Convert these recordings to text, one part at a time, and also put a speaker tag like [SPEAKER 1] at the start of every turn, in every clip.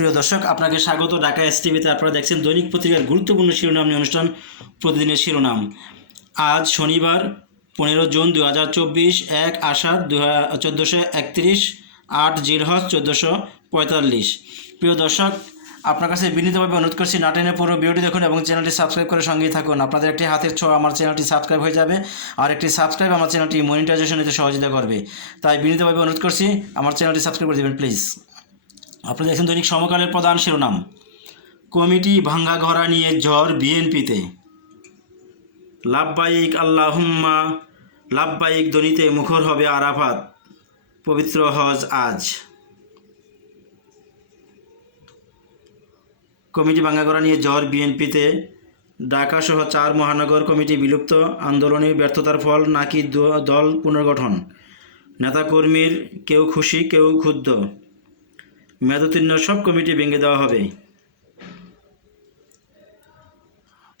[SPEAKER 1] প্রিয় দর্শক আপনাকে স্বাগত ঢাকা এস টিভিতে আপনারা দেখছেন দৈনিক পত্রিকার গুরুত্বপূর্ণ শিরোনাম নিয়ে অনুষ্ঠান প্রতিদিনের শিরোনাম আজ শনিবার পনেরো জুন দু হাজার চব্বিশ এক আষাঢ় দু হাজার চোদ্দোশো একত্রিশ আট জিরহজ চোদ্দোশো পঁয়তাল্লিশ প্রিয় দর্শক আপনার কাছে বিনীতভাবে অনুরোধ করছি নাটেনে পুরো ভিডিওটি দেখুন এবং চ্যানেলটি সাবস্ক্রাইব করে সঙ্গেই থাকুন আপনাদের একটি হাতের ছোঁয়া আমার চ্যানেলটি সাবস্ক্রাইব হয়ে যাবে আর একটি সাবস্ক্রাইব আমার চ্যানেলটি মনিটাইজেশন নিতে সহযোগিতা করবে তাই বিনীতভাবে অনুরোধ করছি আমার চ্যানেলটি সাবস্ক্রাইব করে দেবেন প্লিজ আপনি দেখছেন দৈনিক সমকালের প্রধান শিরোনাম কমিটি ভাঙ্গা ঘরা নিয়ে ঝড় বিএনপিতে লাভবাহিক আল্লাহুম্মা লাভবাহিক দনিতে মুখর হবে আরাফাত পবিত্র হজ আজ কমিটি ভাঙ্গা করা নিয়ে জ্বর বিএনপিতে ঢাকাসহ চার মহানগর কমিটি বিলুপ্ত আন্দোলনের ব্যর্থতার ফল নাকি দল পুনর্গঠন নেতাকর্মীর কেউ খুশি কেউ ক্ষুব্ধ মেধোতীর্ণ সব কমিটি ভেঙে দেওয়া হবে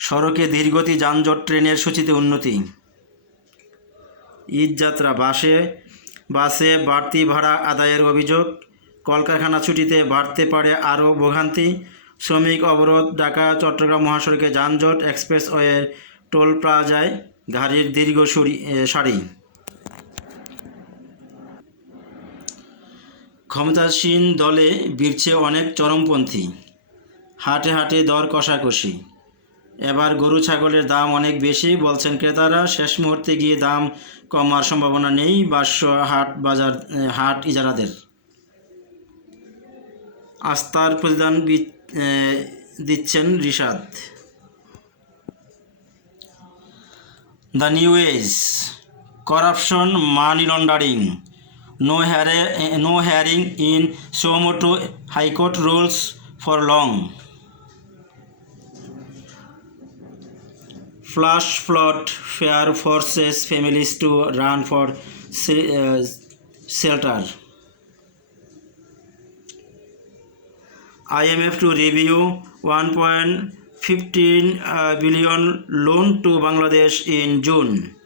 [SPEAKER 1] সড়কে ধীরগতি যানজট ট্রেনের সূচিতে উন্নতি ঈদযাত্রা বাসে বাসে বাড়তি ভাড়া আদায়ের অভিযোগ কলকারখানা ছুটিতে বাড়তে পারে আরও ভোগান্তি শ্রমিক অবরোধ ঢাকা চট্টগ্রাম মহাসড়কে যানজট এক্সপ্রেসওয়ে টোল প্লাজায় গাড়ির দীর্ঘ সারি ক্ষমতাসীন দলে বিরছে অনেক চরমপন্থী হাটে হাটে দর কষাকষি এবার গরু ছাগলের দাম অনেক বেশি বলছেন ক্রেতারা শেষ মুহূর্তে গিয়ে দাম কমার সম্ভাবনা নেই বাস্য হাট বাজার হাট ইজারাদের আস্থার প্রতিদান দিচ্ছেন Rishad the new age corruption money laundering no, hearing, no hearing in Somoto High Court rules for long. Flash flood fair forces families to run for shelter. IMF to review 1.15 billion loan to Bangladesh in June.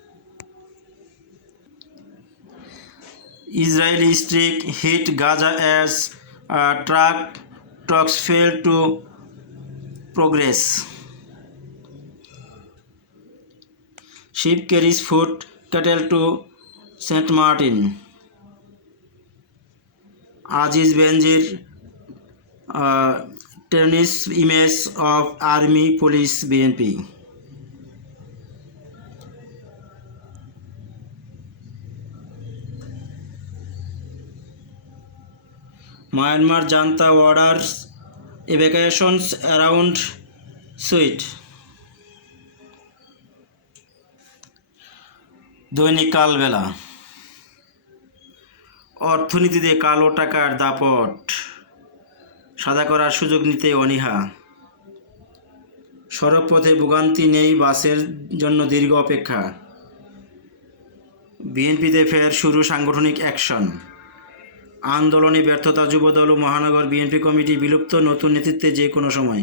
[SPEAKER 1] Israeli strike hit Gaza as uh, truck talks fail to progress. Ship carries food cattle to St. Martin. Aziz Benjir uh, tennis image of army police BNP. Myanmar junta orders evacuations around Sittwe Dainik Kalbela অর্থনীতিতে কালো টাকার দাপট সাদা করার সুযোগ নিতে অনীহা সড়কপথে ভোগান্তি নেই বাসের জন্য দীর্ঘ অপেক্ষা বিএনপিতে ফের শুরু সাংগঠনিক অ্যাকশন আন্দোলনে ব্যর্থতা যুবদল ও মহানগর বিএনপি কমিটি বিলুপ্ত নতুন নেতৃত্বে যে কোনো সময়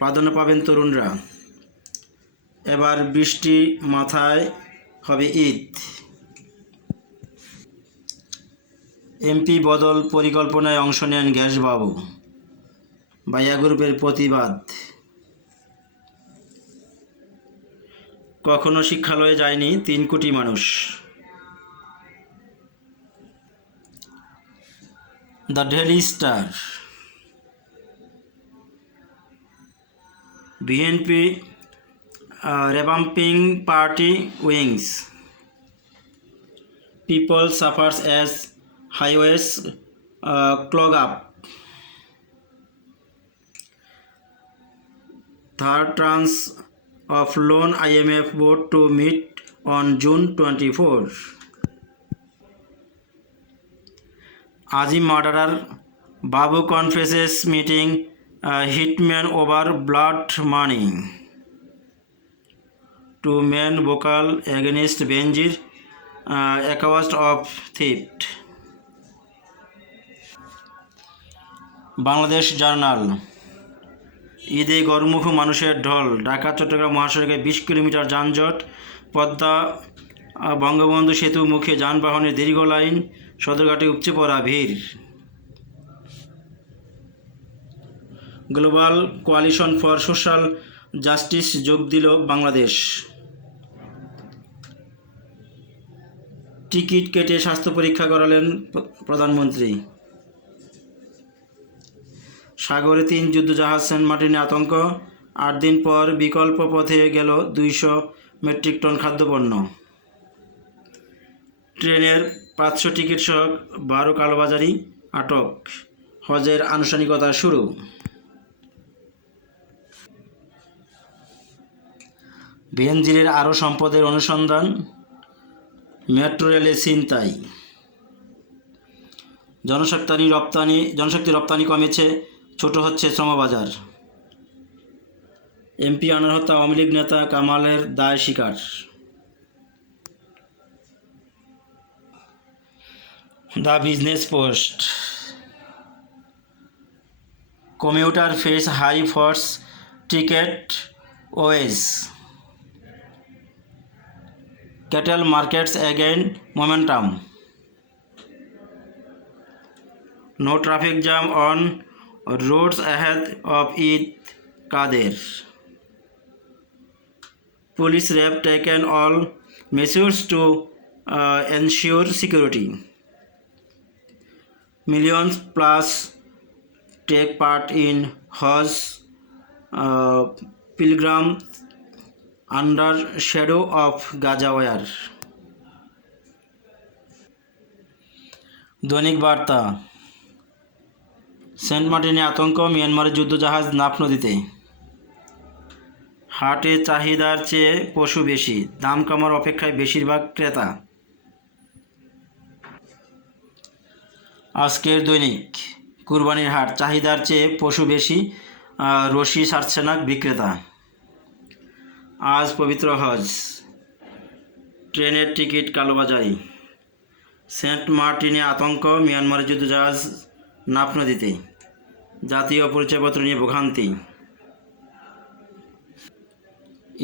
[SPEAKER 1] প্রাধান্য পাবেন তরুণরা এবার বৃষ্টি মাথায় হবে ঈদ এমপি বদল পরিকল্পনায় অংশ নেন গ্যাসবাবু বায়া গ্রুপের প্রতিবাদ কখনো শিক্ষালয়ে যায়নি তিন কোটি মানুষ the Daily Star BNP revamping party wings people suffers as highways clog up third tranche of loan IMF board meet on June June 24. Azim murderer Babu confesses meeting hitman over blood money two man vocal against Benazir accused of theft Bangladesh journal ঈদে গরমুখ মানুষের ঢল ঢাকা চট্টগ্রাম মহাসড়কে বিশ kilometre যানজট পদ্মা বঙ্গবন্ধু সেতু মুখে যানবাহনের দীর্ঘ লাইন সদরঘাটে উপচে পড়া ভিড় global coalition for social justice যোগ দিল বাংলাদেশ টিকিট কেটে স্বাস্থ্য পরীক্ষা করালেন প্রধানমন্ত্রী সাগরে তিন যুদ্ধজাহাজ সেন্ট মার্টিনে আতঙ্ক আট দিন পর বিকল্প পথে গেল দুইশো মেট্রিক টন খাদ্যপণ্য ট্রেনের পাঁচশো টিকিট সহ বারো কালোবাজারি আটক হজের আনুষ্ঠানিকতা শুরু বিএনজিরের আরও সম্পদের অনুসন্ধান মেট্রো রেলে ছিনতাই জনশক্তানি রপ্তানি জনশক্তি রপ্তানি কমেছে ছোট হচ্ছে শ্রমবাজার এমপি আনার হত্যা আওয়ামী লীগ নেতা কামালের দায় শিকার The Business Post. Commuter face high force ticket wages. Cattle markets again momentum. No traffic jam on roads ahead of Eid Qadir. Police have taken all measures to ensure security. millions plus take part in Hajj uh, pilgrim under shadow of Gaza wire. দৈনিক বার্তা Saint মার্টিনে আতঙ্ক মিয়ানমারের যুদ্ধজাহাজ নাফ নদীতে হাটে চাহিদার চেয়ে পশু বেশি দাম কমার অপেক্ষায় বেশিরভাগ ক্রেতা আজকের দৈনিক কুরবানির হাট চাহিদার চেয়ে পশু বেশি রশি ছাড়ছে না বিক্রেতা আজ পবিত্র হজ ট্রেনের টিকিট কালোবাজারি সেন্ট মার্টিনে আতঙ্ক মিয়ানমারে যুদ্ধজাহাজ নাপ নদীতে জাতীয় পরিচয়পত্র নিয়ে ভোগান্তি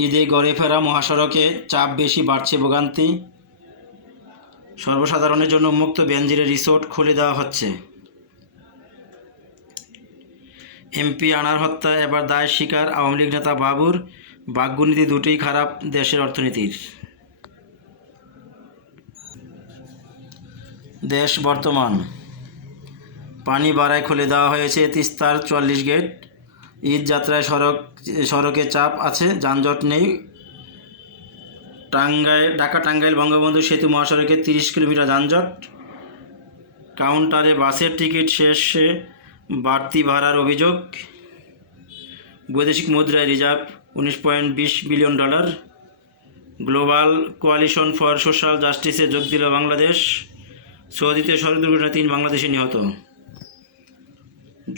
[SPEAKER 1] ঈদে গড়ে ফেরা মহাসড়কে চাপ বেশি বাড়ছে ভোগান্তি সর্বসাধারণের জন্য মুক্ত বেঞ্জিরের রিসোর্ট খুলে দেওয়া হচ্ছে এমপি আনার হত্যা এবার দায় শিকার আওয়ামী লীগ নেতা বাবুর ভাগ্যনীতি দুটোই খারাপ দেশের অর্থনীতির দেশ বর্তমান পানি বাড়ায় খুলে দেওয়া হয়েছে তিস্তার চুয়াল্লিশ গেট ঈদ যাত্রায় সড়ক সড়কে চাপ আছে যানজট নেই টাঙ্গাইল ঢাকা টাঙ্গাইল বঙ্গবন্ধু সেতু মহাসড়কে তিরিশ কিলোমিটার যানজট কাউন্টারে বাসের টিকিট শেষে বাড়তি ভাড়ার অভিযোগ বৈদেশিক মুদ্রায় রিজার্ভ উনিশ পয়েন্ট বিশ billion dollar global coalition for social জাস্টিসে যোগ দিল বাংলাদেশ সৌদিতে সড়ক দুর্ঘটনায় তিন বাংলাদেশে নিহত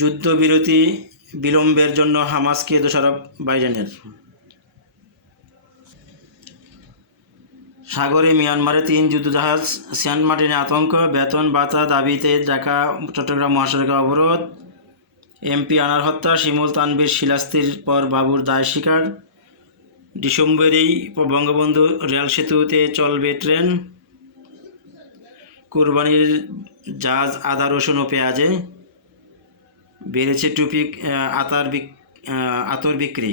[SPEAKER 1] যুদ্ধবিরতি বিলম্বের জন্য হামাসকে দোষারোপ বাইডেনের সাগরে মিয়ানমারে তিন যুদ্ধজাহাজ সিয়ান মার্টিনে আতঙ্ক বেতন ভাতা দাবিতে ঢাকা চট্টগ্রাম মহাসড়কে অবরোধ এমপি আনার হত্যা শিমুল তানবীর শিলাস্তির পর বাবুর দায় শিকার ডিসেম্বরেই বঙ্গবন্ধু রেল সেতুতে চলবে ট্রেন কুরবানির জাহাজ আদা রসুন ও পেঁয়াজে বেড়েছে টুপি আতার বিক আতর বিক্রি